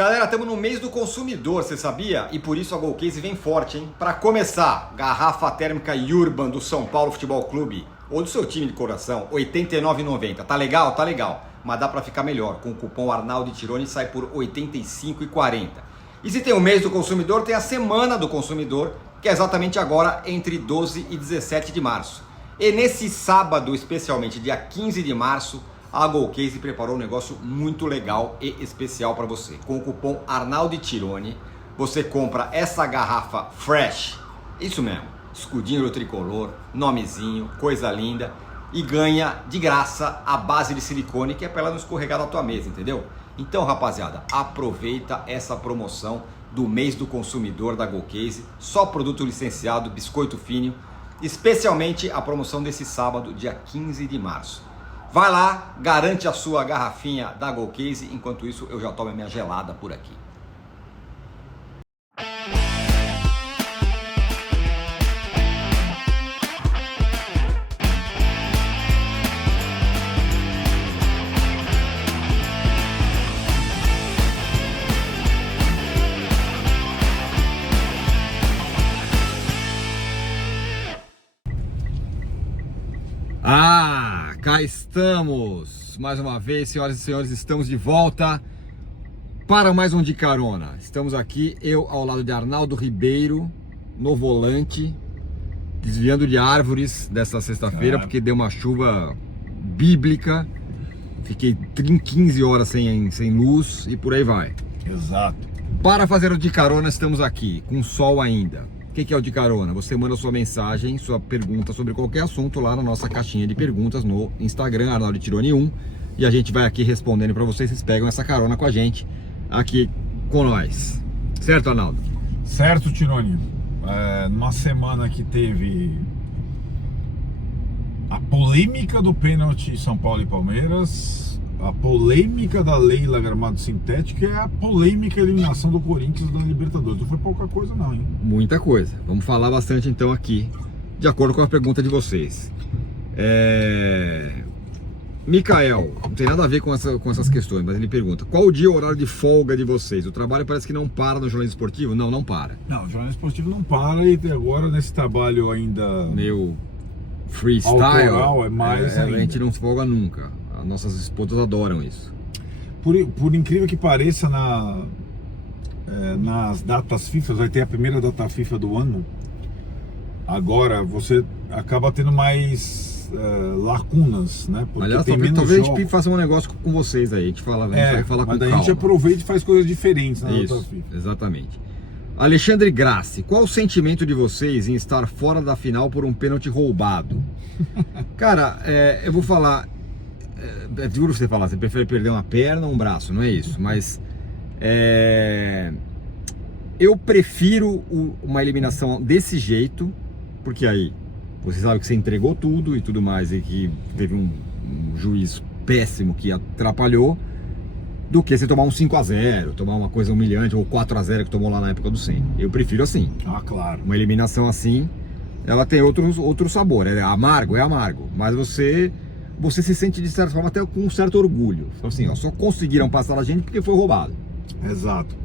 Galera, estamos no mês do consumidor, você sabia? E por isso a Golcase vem forte, hein? Para começar, garrafa térmica Urban do São Paulo Futebol Clube ou do seu time de coração, R$ 89,90. Tá legal? Tá legal. Mas dá para ficar melhor. Com o cupom Arnaldo Tironi sai por R$ 85,40. E se tem o mês do consumidor, tem a semana do consumidor, que é exatamente agora entre 12 e 17 de março. E nesse sábado, especialmente dia 15 de março, a Golcase preparou um negócio muito legal e especial para você. Com o cupom Arnaldo Tironi, você compra essa garrafa Fresh, isso mesmo, escudinho do tricolor, nomezinho, coisa linda, e ganha de graça a base de silicone, que é para ela não escorregar da tua mesa, entendeu? Então, rapaziada, aproveita essa promoção do mês do consumidor da Golcase, só produto licenciado, biscoito fino, especialmente a promoção desse sábado, dia 15 de março. Vai lá, garante a sua garrafinha da Golcase, enquanto isso eu já tomo a minha gelada por aqui. Cá estamos, mais uma vez, senhoras e senhores, estamos de volta para mais um De Carona. Estamos aqui, eu ao lado de Arnaldo Ribeiro, no volante, desviando de árvores dessa sexta-feira, porque deu uma chuva bíblica, fiquei 15 horas sem luz e por aí vai. Exato. Para fazer o De Carona, estamos aqui, com sol ainda. O que é o De Carona? Você manda sua mensagem, sua pergunta sobre qualquer assunto lá na nossa caixinha de perguntas no Instagram, Arnaldo Tironi 1, e a gente vai aqui respondendo para vocês. Vocês pegam essa carona com a gente aqui com nós. Certo, Arnaldo? Certo, Tironi. Numa semana que teve a polêmica do pênalti São Paulo e Palmeiras, a polêmica da Leila gramado sintético e a polêmica eliminação do Corinthians da Libertadores. Não foi pouca coisa não, hein? Muita coisa. Vamos falar bastante então aqui, de acordo com a pergunta de vocês. Mikael, não tem nada a ver com essas questões, mas ele pergunta: qual o dia e o horário de folga de vocês? O trabalho parece que não para no jornalismo esportivo? Não, não para. Não, o jornalismo esportivo não para, e agora nesse trabalho ainda meu freestyle, autoral, é mais a ainda. gente não folga nunca. As nossas esposas adoram isso. Por incrível que pareça, nas datas FIFA, vai ter a primeira data FIFA do ano. Agora você acaba tendo mais lacunas, né? Porque aliás, tem talvez a jogos. gente faça um negócio com vocês aí. A gente vai falar com mas daí calma. a gente aproveita e faz coisas diferentes na data Isso, FIFA. exatamente. Alexandre Grassi, qual o sentimento de vocês em estar fora da final por um pênalti roubado? Cara, eu vou falar. É duro você falar, você prefere perder uma perna ou um braço, não é isso? Mas eu prefiro uma eliminação desse jeito, porque aí você sabe que você entregou tudo e tudo mais, e que teve um juiz péssimo que atrapalhou, do que você tomar um 5-0, tomar uma coisa humilhante, ou 4-0 que tomou lá na época do 100. Eu prefiro assim. Ah, claro. Uma eliminação assim, ela tem outro sabor, é amargo, mas você se sente de certa forma até com um certo orgulho. Assim, ó, só conseguiram passar a gente porque foi roubado. Exato.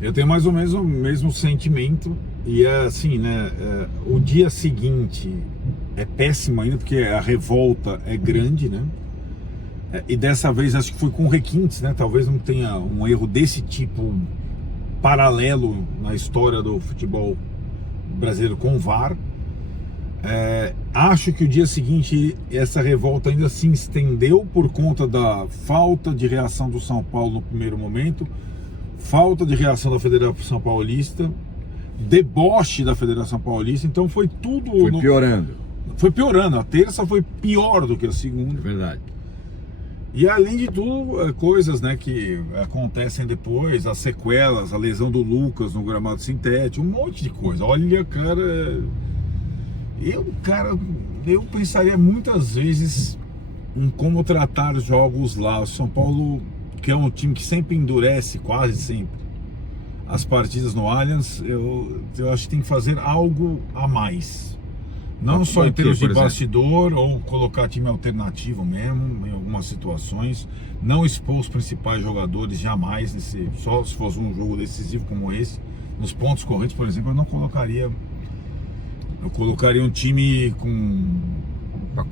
Eu tenho mais ou menos o mesmo sentimento. E é assim, né? O dia seguinte é péssimo ainda, porque a revolta é grande, né? E dessa vez acho que foi com requintes, né? Talvez não tenha um erro desse tipo paralelo na história do futebol brasileiro com o VAR. Acho que o dia seguinte essa revolta ainda se estendeu por conta da falta de reação do São Paulo no primeiro momento, falta de reação da Federação Paulista, deboche da Federação Paulista, então foi tudo... Foi piorando, a terça foi pior do que a segunda. É verdade. E além de tudo, coisas, né, que acontecem depois, as sequelas, a lesão do Lucas no gramado sintético, um monte de coisa. Olha, cara... Eu pensaria muitas vezes em como tratar jogos lá. O São Paulo, que é um time que sempre endurece, quase sempre, as partidas no Allianz, eu acho que tem que fazer algo a mais. Não só em termos de por exemplo? bastidor, ou colocar time alternativo mesmo, em algumas situações. Não expor os principais jogadores jamais, só se fosse um jogo decisivo como esse. Nos pontos corretos, por exemplo, eu não colocaria. Eu colocaria um time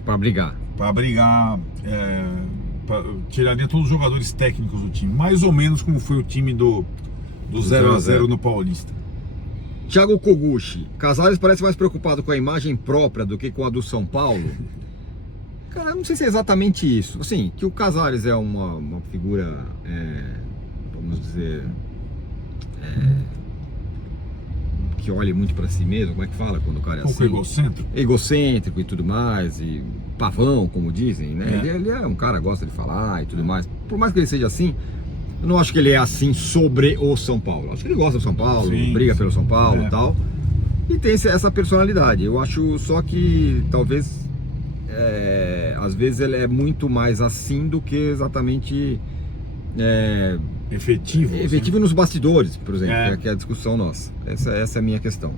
Pra brigar. para brigar, tiraria todos os jogadores técnicos do time, mais ou menos como foi o time do 0-0 no Paulista. Thiago Koguchi, Casares parece mais preocupado com a imagem própria do que com a do São Paulo. Cara, eu não sei se é exatamente isso. Assim, que o Casares é uma figura, vamos dizer, que olhe muito pra si mesmo. Como é que fala quando o cara é Um pouco assim? egocêntrico. Egocêntrico e tudo mais, e pavão, como dizem, né? É. Ele é um cara que gosta de falar e tudo mais. Por mais que ele seja assim, eu não acho que ele é assim sobre o São Paulo. Eu acho que ele gosta do São Paulo, Sim, briga pelo São Paulo e é. tal. E tem essa personalidade. Eu acho só que talvez, às vezes ele é muito mais assim do que exatamente Efetivo. efetivo nos bastidores, por exemplo, É. que é a discussão nossa. Essa é a minha questão.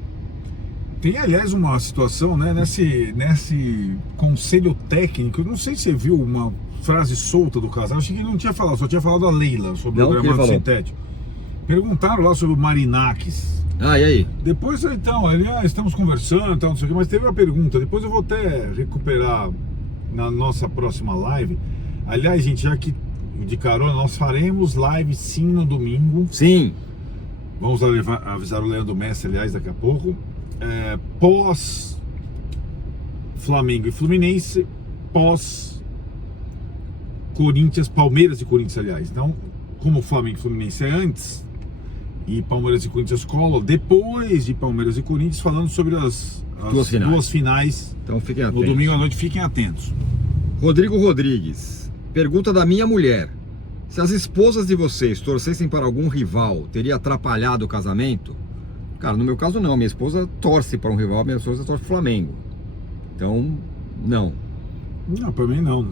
Tem, aliás, uma situação, né, nesse conselho técnico. Eu não sei se você viu uma frase solta do Casares. Achei que ele não tinha falado, só tinha falado a Leila sobre Não, o o que ele gramado falou? sintético. Perguntaram lá sobre o Marinakis. Ah, e aí? Depois, então, estamos conversando, tal, não sei o que, mas teve uma pergunta. Depois eu vou até recuperar na nossa próxima live. Aliás, gente, já que de carona, nós faremos live sim no domingo. Sim. Vamos avisar o Leandro Messi, aliás, daqui a pouco. Pós Flamengo e Fluminense, pós Corinthians, Palmeiras e Corinthians, aliás. Então, como o Flamengo e Fluminense é antes, e Palmeiras e Corinthians colam, depois de Palmeiras e Corinthians, falando sobre as duas finais Então fiquem no atentos. domingo à noite. Fiquem atentos. Rodrigo Rodrigues, pergunta da minha mulher: se as esposas de vocês torcessem para algum rival, teria atrapalhado o casamento? Cara, no meu caso não, minha esposa torce para um rival, minha esposa torce para o Flamengo. Então, não. Não, pra mim não.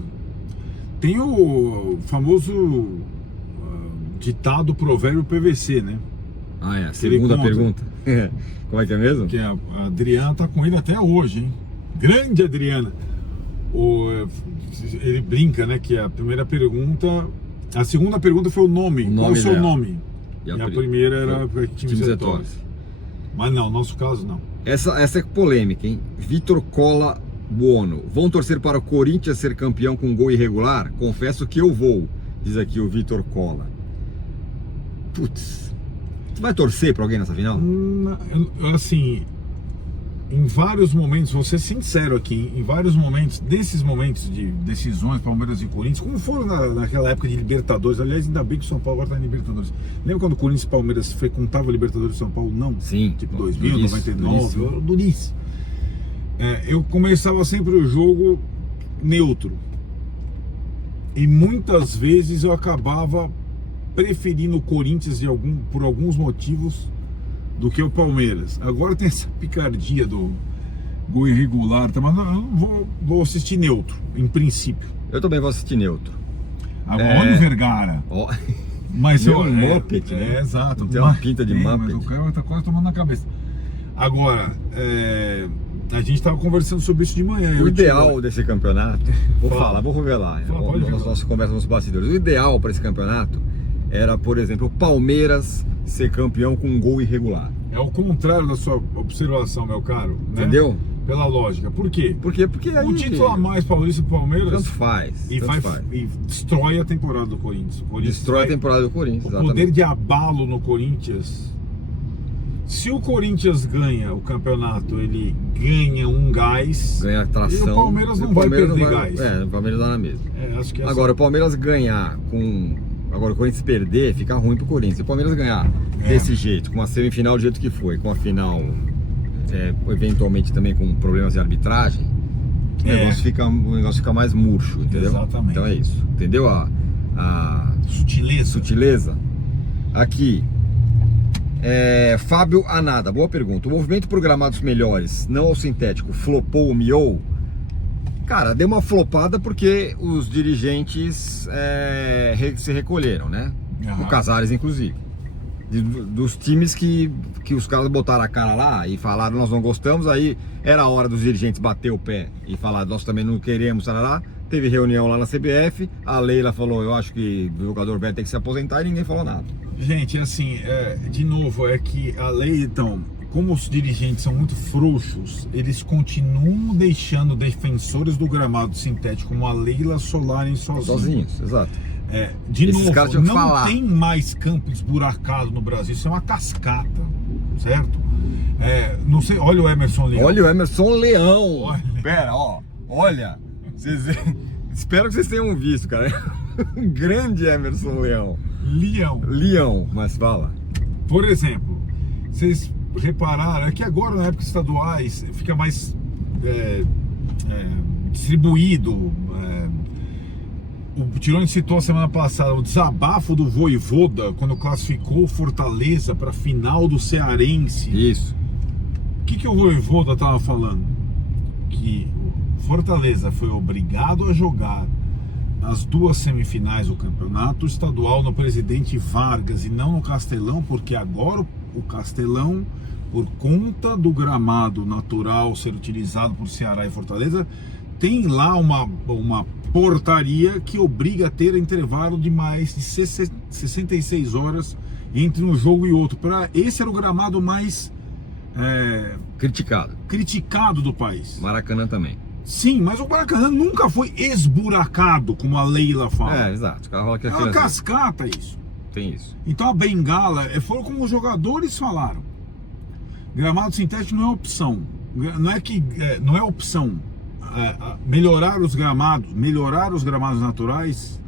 Tem o famoso ditado provérbio PVC, né? Ah, é, a Ele segunda conta. pergunta. Como é que é mesmo? Que a Adriana tá com ele até hoje, hein? Grande Adriana. Ele brinca, né? Que a primeira pergunta. A segunda pergunta foi o nome. O nome Qual o seu dela. nome? E a primeira era para que time você torce. torce. Mas não, no nosso caso não. Essa é polêmica, hein? Vitor Cola Buono. Vão torcer para o Corinthians ser campeão com gol irregular? Confesso que eu vou, diz aqui o Vitor Cola. Putz. Você vai torcer para alguém nessa final? Assim, em vários momentos, vou ser sincero aqui, em vários momentos, desses momentos de decisões, Palmeiras e Corinthians, como foram naquela época de Libertadores, aliás, ainda bem que o São Paulo agora está em Libertadores. Lembra quando o Corinthians e Palmeiras frequentavam a Libertadores de São Paulo? Não. Sim. Tipo 2000, Duríssimo, 99, duríssimo. Eu começava sempre o jogo neutro. E muitas vezes eu acabava preferindo o Corinthians por alguns motivos do que o Palmeiras. Agora tem essa picardia do gol irregular, tá? Mas eu não vou assistir neutro, em princípio. Eu também vou assistir neutro. Agora, olha o Vergara. Ó, Mas Meu Muppet, né? exato. Tem uma pinta de Mas Muppet. o cara tá quase tomando na cabeça. Agora, a gente tava conversando sobre isso de manhã. o ideal desse campeonato, vou revelar, Pode revelar. nossa conversa nos bastidores. O ideal para esse campeonato era, por exemplo, o Palmeiras ser campeão com um gol irregular. É o contrário da sua observação, meu caro. Né? Entendeu? Pela lógica. Por quê? Por quê? Porque aí O título a mais Paulista pro Palmeiras tanto faz. e destrói a temporada do Corinthians. Destrói a temporada do Corinthians, O exatamente. poder de abalo no Corinthians. Se o Corinthians ganha o campeonato, ele ganha um gás. Ganha tração. E o Palmeiras não vai perder gás. O Palmeiras dá na mesma. Acho que é Agora, o Palmeiras ganhar com... Agora, o Corinthians perder, fica ruim pro Corinthians. Se o Palmeiras ganhar desse jeito, com a semifinal do jeito que foi, com a final, eventualmente também com problemas de arbitragem, o negócio fica mais murcho, entendeu? Exatamente. Então é isso. Entendeu a sutileza. Aqui. Fábio Anada, boa pergunta. O movimento por gramados melhores, não ao sintético, flopou o miou? Cara, deu uma flopada porque os dirigentes se recolheram, né? Aham. O Casares, inclusive. dos times que os caras botaram a cara lá e falaram nós não gostamos, aí era a hora dos dirigentes bater o pé e falar nós também não queremos, lá. Teve reunião lá na CBF, a Leila falou, eu acho que o jogador velho tem que se aposentar e ninguém falou nada. Gente, assim, de novo, é que a lei, então, como os dirigentes são muito frouxos, eles continuam deixando defensores do gramado sintético como a Leila Solari Sozinhos, exato. De Esses caras tinham novo, que não falar. tem mais campo esburacado no Brasil, isso é uma cascata, certo? Não sei, olha o Emerson Leão. Olha o Emerson Leão. Olha. Pera, ó, olha. Espero que vocês tenham visto, cara. Um grande Emerson Leão. Leão, mas fala. Por exemplo, vocês repararam, é que agora na época estaduais fica mais distribuído. O Tirone citou semana passada o desabafo do Vojvoda quando classificou Fortaleza para a final do Cearense. Isso. O que o Vojvoda estava falando? Que Fortaleza foi obrigado a jogar as duas semifinais do campeonato estadual no Presidente Vargas e não no Castelão, porque agora o Castelão, por conta do gramado natural ser utilizado por Ceará e Fortaleza, tem lá uma portaria que obriga a ter intervalo de mais de 66 horas entre um jogo e outro. Esse era o gramado mais criticado do país. Maracanã também. Sim, mas o Maracanã nunca foi esburacado, como a Leila fala. Exato. É uma cascata isso. Tem isso. Então a bengala, foi como os jogadores falaram. Gramado sintético não é opção. Não é opção. Melhorar os gramados naturais,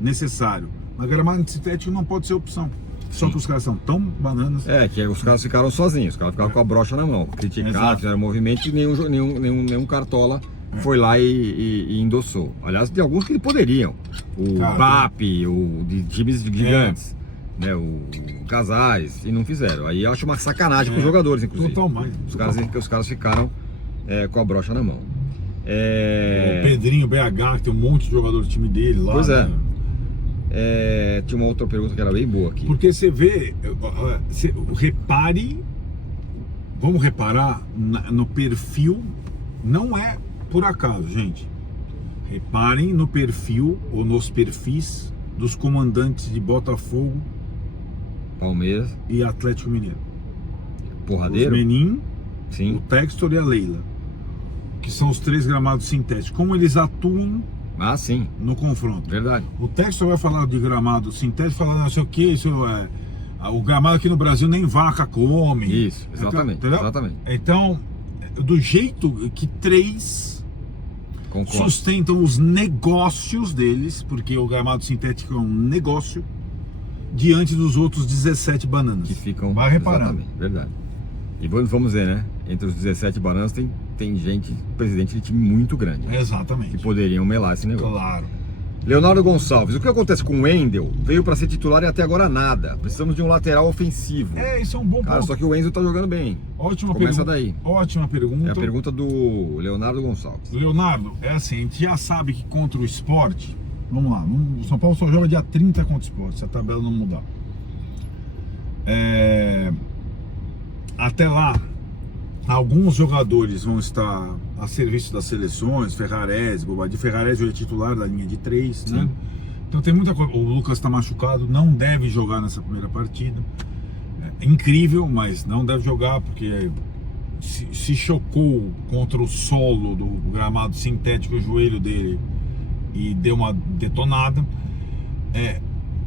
necessário. Mas gramado sintético não pode ser opção. Só que os caras são tão bananas. Que os caras ficaram sozinhos, os caras ficaram com a brocha na mão. Criticaram, fizeram movimento e nenhum cartola foi lá e endossou. Aliás, tem alguns que poderiam. O BAP, de times gigantes, né, o Casais, e não fizeram. Aí eu acho uma sacanagem para os jogadores, inclusive. Totalmente. Os caras ficaram com a brocha na mão. O Pedrinho BH, que tem um monte de jogador do time dele lá. Pois é. Né? Tinha uma outra pergunta que era bem boa aqui. Porque você vê, vamos reparar no perfil, não é por acaso, gente. Reparem no perfil ou nos perfis dos comandantes de Botafogo, Palmeiras e Atlético Mineiro. Porradeiro? Os Menin, sim. O Textor e a Leila, que são os 3 gramados sintéticos. Como eles atuam sim. no confronto. Verdade. O Textor vai falar de gramado sintético, falar não sei o que, isso o gramado aqui no Brasil nem vaca come. Isso, exatamente. Entendeu? Exatamente. Então, do jeito que 3 Concordo. sustentam os negócios deles, porque o gramado sintético é um negócio, diante dos outros 17 bananas. Que ficam. Vai reparar. Exatamente, verdade. E vamos ver, né? Entre os 17 bananas tem gente, presidente de time muito grande. Exatamente. Que poderiam melar esse negócio. Claro. Leonardo Gonçalves, o que acontece com o Wendel? Veio para ser titular e até agora nada. Precisamos de um lateral ofensivo. Isso é um bom ponto. Só que o Enzo tá jogando bem. Ótima Começa pergunta. daí. Ótima pergunta. É a pergunta do Leonardo Gonçalves. Leonardo, assim, a gente já sabe que contra o Sport, vamos lá, o São Paulo só joga dia 30 contra o Sport, se a tabela não mudar. Até lá, alguns jogadores vão estar a serviço das seleções, Ferrarese, Bobadilha. Ferrarese é titular da linha de 3, né? Então tem muita coisa. O Lucas está machucado, não deve jogar nessa primeira partida. É incrível, mas não deve jogar porque se chocou contra o solo do gramado sintético, o joelho dele, e deu uma detonada.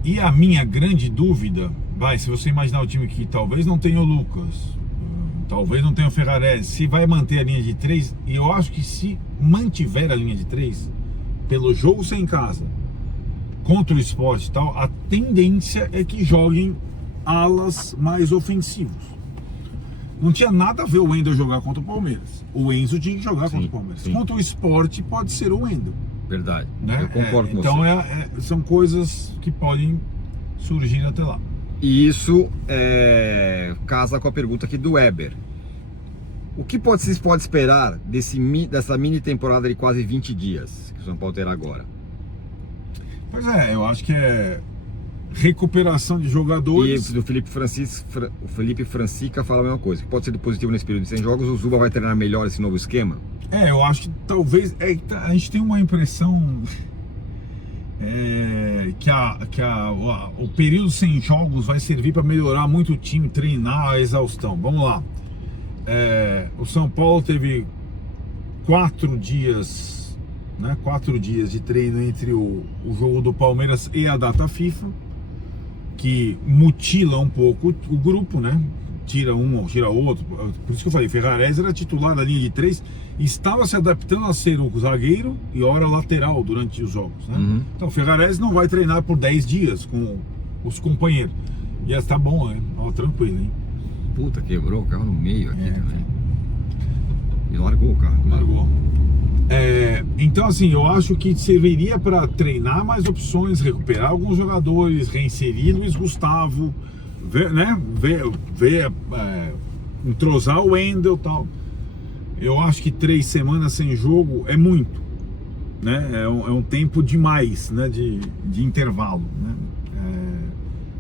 E a minha grande dúvida, se você imaginar o time que talvez não tenha o Lucas, talvez não tenha o Ferrarese, se vai manter a linha de 3, e eu acho que se mantiver a linha de 3, pelo jogo sem casa, contra o Sport e tal, a tendência é que joguem alas mais ofensivos. Não tinha nada a ver o Wendel jogar contra o Palmeiras. O Enzo tinha que jogar contra o Palmeiras. Sim. Contra o Sport pode ser o Wendel. Verdade. Né? Eu concordo com então você. São coisas que podem surgir até lá. E isso casa com a pergunta aqui do Weber. O que se pode esperar dessa mini temporada de quase 20 dias que o São Paulo terá agora? Pois eu acho que recuperação de jogadores. E o Felipe Francisca fala a mesma coisa, que pode ser positivo nesse período de 100 jogos, o Zuba vai treinar melhor esse novo esquema? Eu acho que talvez, a gente tem uma impressão que o período sem jogos vai servir para melhorar muito o time, treinar a exaustão. Vamos lá. O São Paulo teve 4 dias, né? 4 dias de treino entre o jogo do Palmeiras e a data FIFA, que mutila um pouco o grupo, né? Tira um ou tira outro. Por isso que eu falei, Ferrarese era titular da linha de 3 e estava se adaptando a ser o zagueiro e hora lateral durante os jogos, né? Uhum. Então o Ferrarese não vai treinar por 10 dias com os companheiros. E tá bom, né? Tranquilo, hein? Puta, quebrou o carro no meio aqui também. E largou o carro. Largou. Então assim, eu acho que serviria para treinar mais opções, recuperar alguns jogadores, reinserir Luiz Gustavo, entrosar o Wendel e tal. Eu acho que 3 semanas sem jogo é muito, né? É um tempo demais, né? de intervalo, né?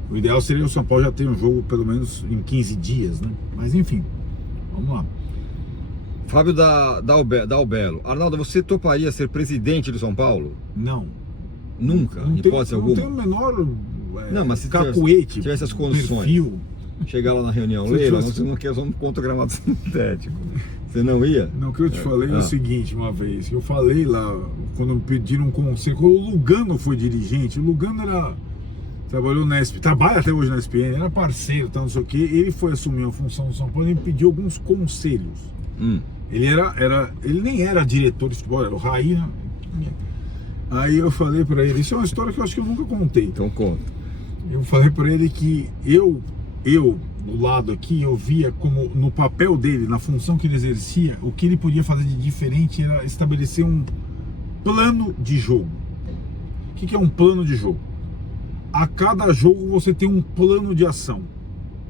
O ideal seria o São Paulo já ter um jogo pelo menos em 15 dias, né? Mas enfim, vamos lá. Fábio Dalbelo. Arnaldo, você toparia ser presidente do São Paulo? Não. Nunca? Em hipótese alguma? Não tem o menor não, mas se cacuete, tivesse as condições, perfil. chegar lá na reunião, Leila, você não quer usar um ponto gramado sintético. Você não ia? Não, o que eu te falei é o seguinte, uma vez, que eu falei lá, quando me pediram um conselho, o Lugano foi dirigente, o Lugano trabalhou na ESPN, trabalha até hoje na ESPN, era parceiro, não sei o que, ele foi assumir a função do São Paulo e me pediu alguns conselhos. Ele nem era diretor de futebol, era o Raí, né? Aí eu falei pra ele, isso é uma história que eu acho que eu nunca contei. Então conta. Eu falei pra ele que eu do lado aqui, eu via como no papel dele, na função que ele exercia, o que ele podia fazer de diferente era estabelecer um plano de jogo. O que é um plano de jogo? A cada jogo você tem um plano de ação.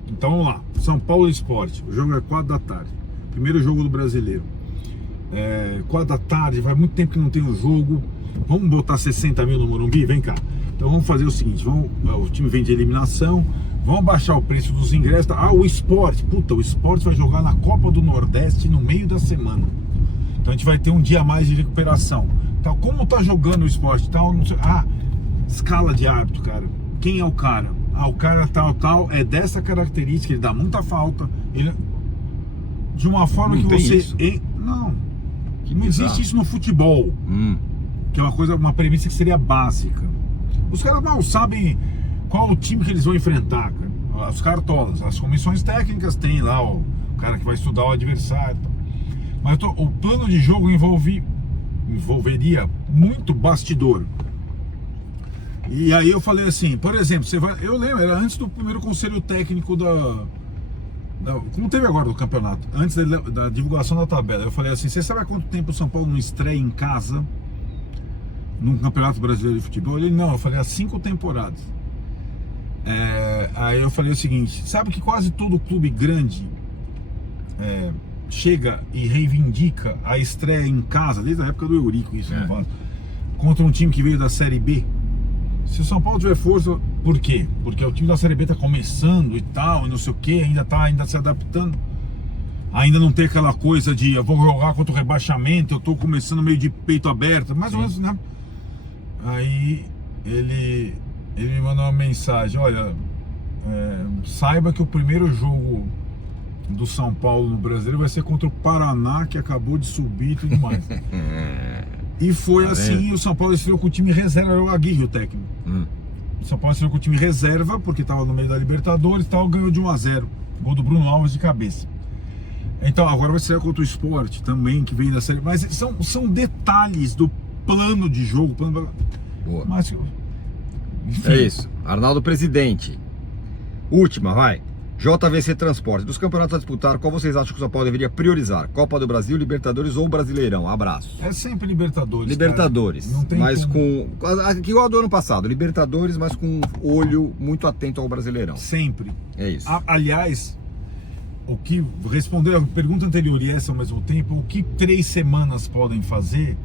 Então vamos lá, São Paulo Sport, o jogo é 4 da tarde, primeiro jogo do Brasileiro. 4 da tarde, faz muito tempo que não tem o jogo, vamos botar 60 mil no Morumbi? Vem cá. Então vamos fazer o seguinte, o time vem de eliminação, vamos baixar o preço dos ingressos. O Sport, o Sport vai jogar na Copa do Nordeste no meio da semana. Então a gente vai ter um dia a mais de recuperação. Então, como tá jogando o Sport? Não sei, escala de árbitro, cara. Quem é o cara? O cara tal, é dessa característica, ele dá muita falta. Ele... De uma forma não que tem você... Isso. Não existe isso no futebol. Que é uma premissa que seria básica. Os caras mal sabem qual o time que eles vão enfrentar, cara. Os cartolas, as comissões técnicas tem lá o cara que vai estudar o adversário. Mas o plano de jogo envolveria muito bastidor. E aí eu falei assim, por exemplo, eu lembro, era antes do primeiro conselho técnico como teve agora do campeonato, antes da divulgação da tabela. Eu falei assim, você sabe há quanto tempo o São Paulo não estreia em casa num campeonato brasileiro de futebol? Ele, não, eu falei, há 5 temporadas. Aí eu falei o seguinte, sabe que quase todo clube grande chega e reivindica a estreia em casa, desde a época do Eurico, isso, contra um time que veio da Série B. Se o São Paulo tiver força, por quê? Porque o time da Série B tá começando e tal, e não sei o que, ainda se adaptando. Ainda não tem aquela coisa de eu vou jogar contra o rebaixamento, eu tô começando meio de peito aberto, mais ou menos, né? Aí ele me mandou uma mensagem, olha, saiba que o primeiro jogo do São Paulo no Brasileiro vai ser contra o Paraná, que acabou de subir e tudo mais. E foi assim, o São Paulo estreou com o time reserva, era o Aguirre o técnico. O São Paulo estreou com o time reserva, porque estava no meio da Libertadores e tal, ganhou de 1-0. Gol do Bruno Alves de cabeça. Então agora vai ser contra o Sport também, que vem da série. Mas são detalhes do plano de jogo. Boa. Mas, é isso. Arnaldo, presidente. Última, vai. JVC Transporte. Dos campeonatos a disputar, qual vocês acham que o São Paulo deveria priorizar? Copa do Brasil, Libertadores ou Brasileirão? Abraço. É sempre Libertadores. Libertadores. Não tem mas como. Igual a do ano passado. Libertadores, mas com olho muito atento ao Brasileirão. Sempre. É isso. Aliás, responder a pergunta anterior e essa ao mesmo tempo, o que 3 semanas podem fazer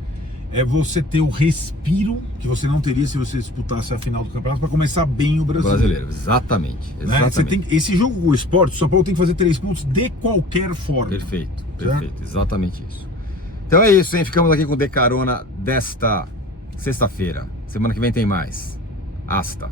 é você ter o respiro que você não teria se você disputasse a final do campeonato para começar bem o brasileiro. Exatamente. Né? Você tem, esse jogo com o Sport, o São Paulo tem que fazer 3 pontos de qualquer forma. Perfeito, exatamente isso. Então é isso, hein? Ficamos aqui com o De Carona desta sexta-feira. Semana que vem tem mais. Hasta.